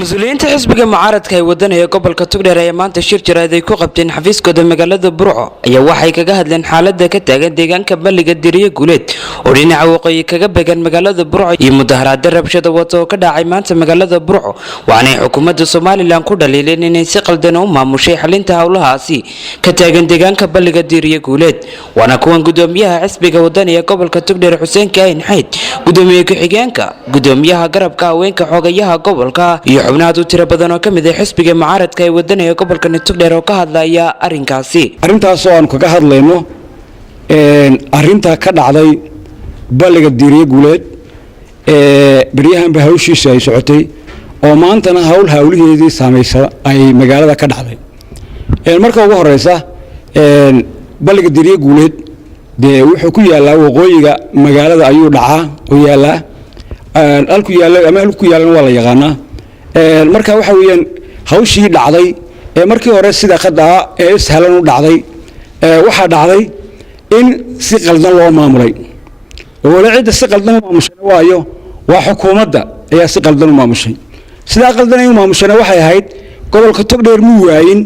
مسؤولين حزب معارض كي ودنا هي قبل كتقدر هي ما تشير جرادي كوقبتين حفيز كده مجلة برعو أي واحد كجهد لين حالة دكتة ديجان كمل قدرية قلت ورينا عوقي كجبجان مجلة برعو يمدهرات درب شده وتو كده عيمات مجلة برعو وعني حكومة الصومال اللي نقول دليل إن سقل دنهم ما مشي حلين تهولها سي كتاجن ديجان كمل قدرية قلت وأنا كون قدوميها حزب ودنا هي قبل كتقدر حسين كاين حيد قدوميها كحجانك قدوميها قرب كاوين كحوجيها قبل كا xubnaadu tiro badan oo kamid ah xisbiga mucaaradka ee wadaniga gobolka Togdheer oo ka hadlaya arintaas oo aan kaga hadlayno arinta ka dhacday baliga diiriye guuleed bariyahan bahawshiisa ay socotay oo maantana hawlaheedii saameysay ay magaalada ka dhacday marka ugu horeysa baliga diiriye guuleed wuxuu ku yaalaa waqooyiga magaalada ayuu dhacaa oo yaalaa halku yaalan waa la yaqaanaa marka waxa weeyaan hawshii dhacday markii hore sida qadaa sahlan u dhacday waxa dhacday in si qaldan loo maamulay walaacida si qaldan u maamushay waayo waa xukuumadda ayaa si qaldan u maamushay sida qaldan ay u maamushay waxay ahayd gobolka Togdheer mu waayin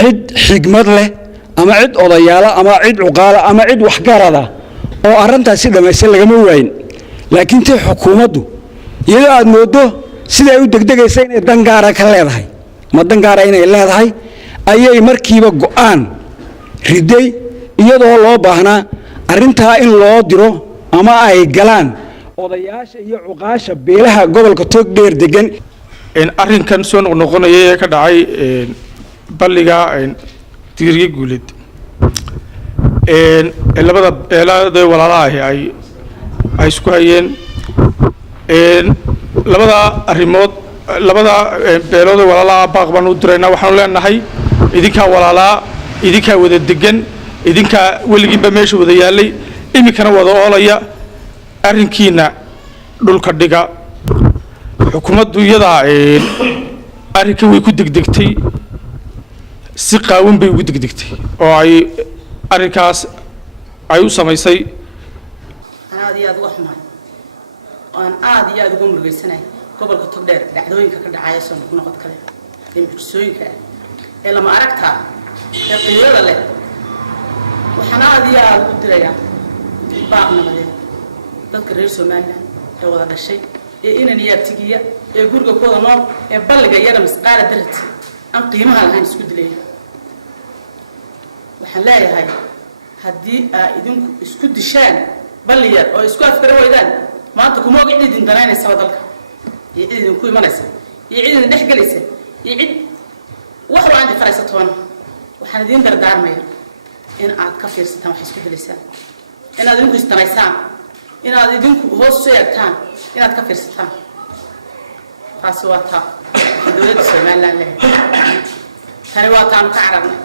cid xigmad leh ama cid odayaal ama cid uqaal ama cid wax garada oo arintaasi dhamaysan lagama waayin laakiin tii xukuumaddu iyada aad moodo sida ay u degdegaysan inay dangaara ka leedahay ma dangaara inay leedahay ayay markiiba go'aan riday iyadoo loo baahnaa arinta in loo diro ama ay galaan odayaasha iyo uqaasha beelaha gobolka Togdheer degan in arinkan soo noqonayay ka dhacay baliga diiriye guuleed labada beelada walaalaha ay isku hayeen labada arimood labada beelood walaalaha baaqban u dirayna waxaan leenahay idinka walaalaha idinka wada degan idinka waligiiba meesha wada yaalay imikana wada oolaya arinkiina dhulka dhiga xukuumaddu iyada arinka way ku degdegtay si qaawan bay ugu degdegtay oo ay arinkaas ay u sameysay aad waxmaan aan aad iyo aad ugu murugaysanay gobolka Togdheer dhacdooyinka ka dhacaya soo noqod kale dhimcooyinka ee lama aragta ee qiyaada leh waxaan aad iyo aad u dirayaa baaqnimada dadka reer Soomaaliya ee wada dhashay ee inaan yaabtigiya ee guriga kooda nool ee baliga yada masqaala darti aan qiimaha lahayn isku dilay waxaan leeyahay haddii ay idinku isku dishaan baliyad oo isku afkar weydaan maanta kuma og idin danaynaysa wadalka iyo idin ku imanaysa iyo idin dhex galaysa iyo cid wax waan faraysataan waxaan idin dardaarmaya in aad ka fiirsataan wax isku dilaysaa in aad idinku istanaysaan in aad idinku hoos seegtaan in aad ka fiirsataan taasi waa taa dawladda Soomaaliland leh tani waa taan ka carabnay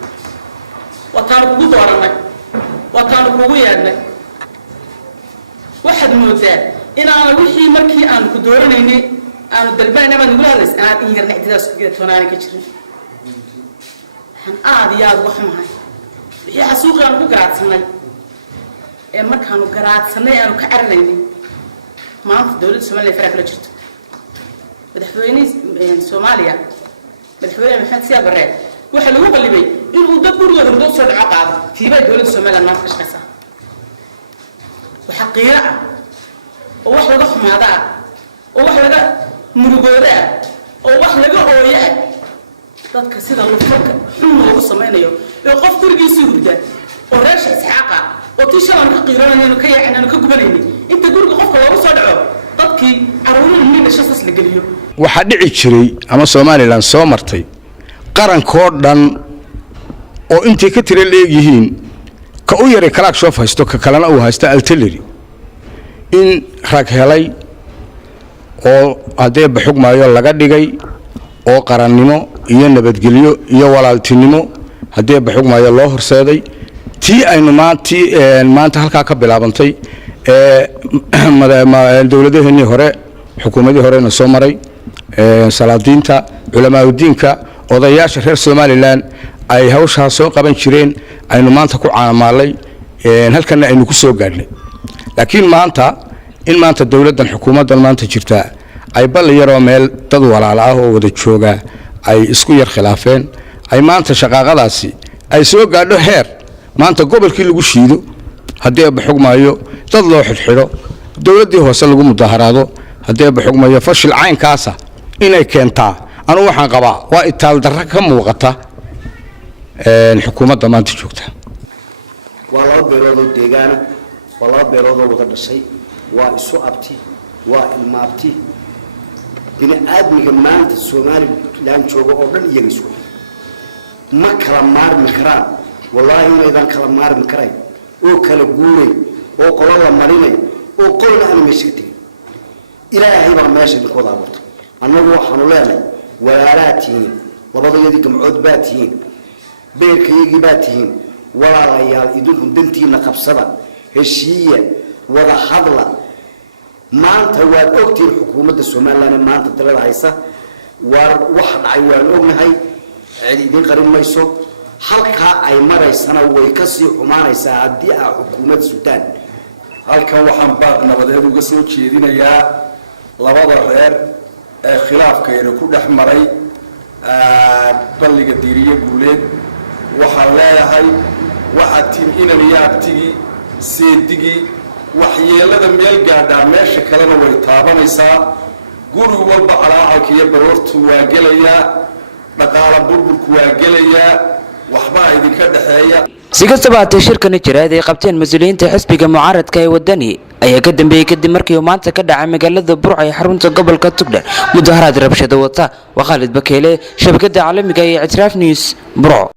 waa taan ugu dooranay waa taan ugu yeednay waxaad moodaa in aan wixii markii aan ku dooranayay aan dalbanayna ma nugula hadlays aan in yarna ciddaas ku geetoonaan ka jirin waxaan aad iyo aad wax mahay wixii xasuuqan ku garaadsanay ee markaan u garaadsanay aan ka cararaynay maanta dawladda Soomaaliya faraaq la jirto madaxweynaha Soomaaliya madaxweynaha Maxamed Siyaad Barre waxa lagu qalibay in uu dad gurigooda muddo soo dhaco qaado tiibay dawladda Soomaaliya ma ka shaqeysaa waxa qiira oo wax laga xumaada oo wax laga murugooda oo wax laga ooyaa dadka sida lufka xun loogu sameeyo ee qof gurigiisa hurda oo raashin isxaaqa oo tishaan ka qiiranayno ka yaacnaan ka gubanayni inta guriga qofka loogu soo dhaco dadkii caruurna midna shaqas la galiyo waxa dhici jiray ama Soomaaliland soo martay qarankoo dhan oo intii ka tira leeyihiin ka u yaray kalaak soo haysto ka kalena uu haysta artillery in rag helay oo hadee baxugmaayo laga dhigay oo qarannimo iyo nabadgelyo iyo walaaltinimo hadee baxugmaayo loo horseeday tii aynu maanta halka ka bilaabantay dawladaheenii hore xukuumadii horena soo maray salaadiinta culamaa diinka odayaasha reer Soomaaliland ay hawsha soo qaban jireen aynu maanta ku caamaalay halkan aynu ku soo gaadhnay laakiin maanta in maanta dawladdan xukuumaddan maanta jirta ay balli yaroo meel dad walaal ah oo wada jooga ay isku yar khilaafeen ay maanta shaqaaqadaasi ay soo gaadho heer maanta gobolkii lagu shiido haddii ay baxugmaayo dad loo xidhxidho dowladdii hoose lagu mudaharaado haddii ay baxugmaayo fashil caynkaasa inay keentaa anu waxaan qabaa waa itaal darro ka muuqata xukuumadda maanta joogta waa laba beelood oo deegaana waa laba beelood oo wada dhashay waa isu abti waa ilmaabti bini aadmiga maanta Soomaaliland jooga oo dhan iyaga isku ma kala maarmi karaan wallaahi inaydan kala maarmi karayn oo kala guuray oo qolo la marinay oo qolna aan meesha tegin ilaahay baa meesha ku wada abuurtay annagu waxaanu leenahay walaalaatiin labadayadii gamcood baa tihiin beerkayagii baa tihiin walaalayaal idinku dantiina qabsada heshiiya wada hadla maanta waad ogtiin xukuumadda Soomaaliland maanta talada haysa war wax dhacay waan ognahay cid idin qarin mayso halka ay maraysana way ka sii xumaanaysaa haddii ay xukuumadda Suudaan halkan waxaan baaq nabadeed uga soo jeedinayaa labada reer ee khilaafkeena ku dhex maray balliga Diiriye Guuleed waxaan leeyahay waxa tiin inan iyo abtigii seedigii waxyeelada meel gaadhaa meesha kalena way taabanaysaa guri walba calaacalka iyo baroortu waa gelayaa dhaqaala burburku waa gelayaa waxbaa idinka dhexeeya si kastaba haatee shirkani jiraad ay qabteen mas-uuliyiinta xisbiga mucaaradka ee wadani ayaa ka dambeeyey kadib markii uu maanta ka dhacay magaalada Burco ee xarunta gobolka Togdheer mudaharaad rabshado wata waa Khalid Bakeele shabakada caalamiga ee Ictiraaf News Burco.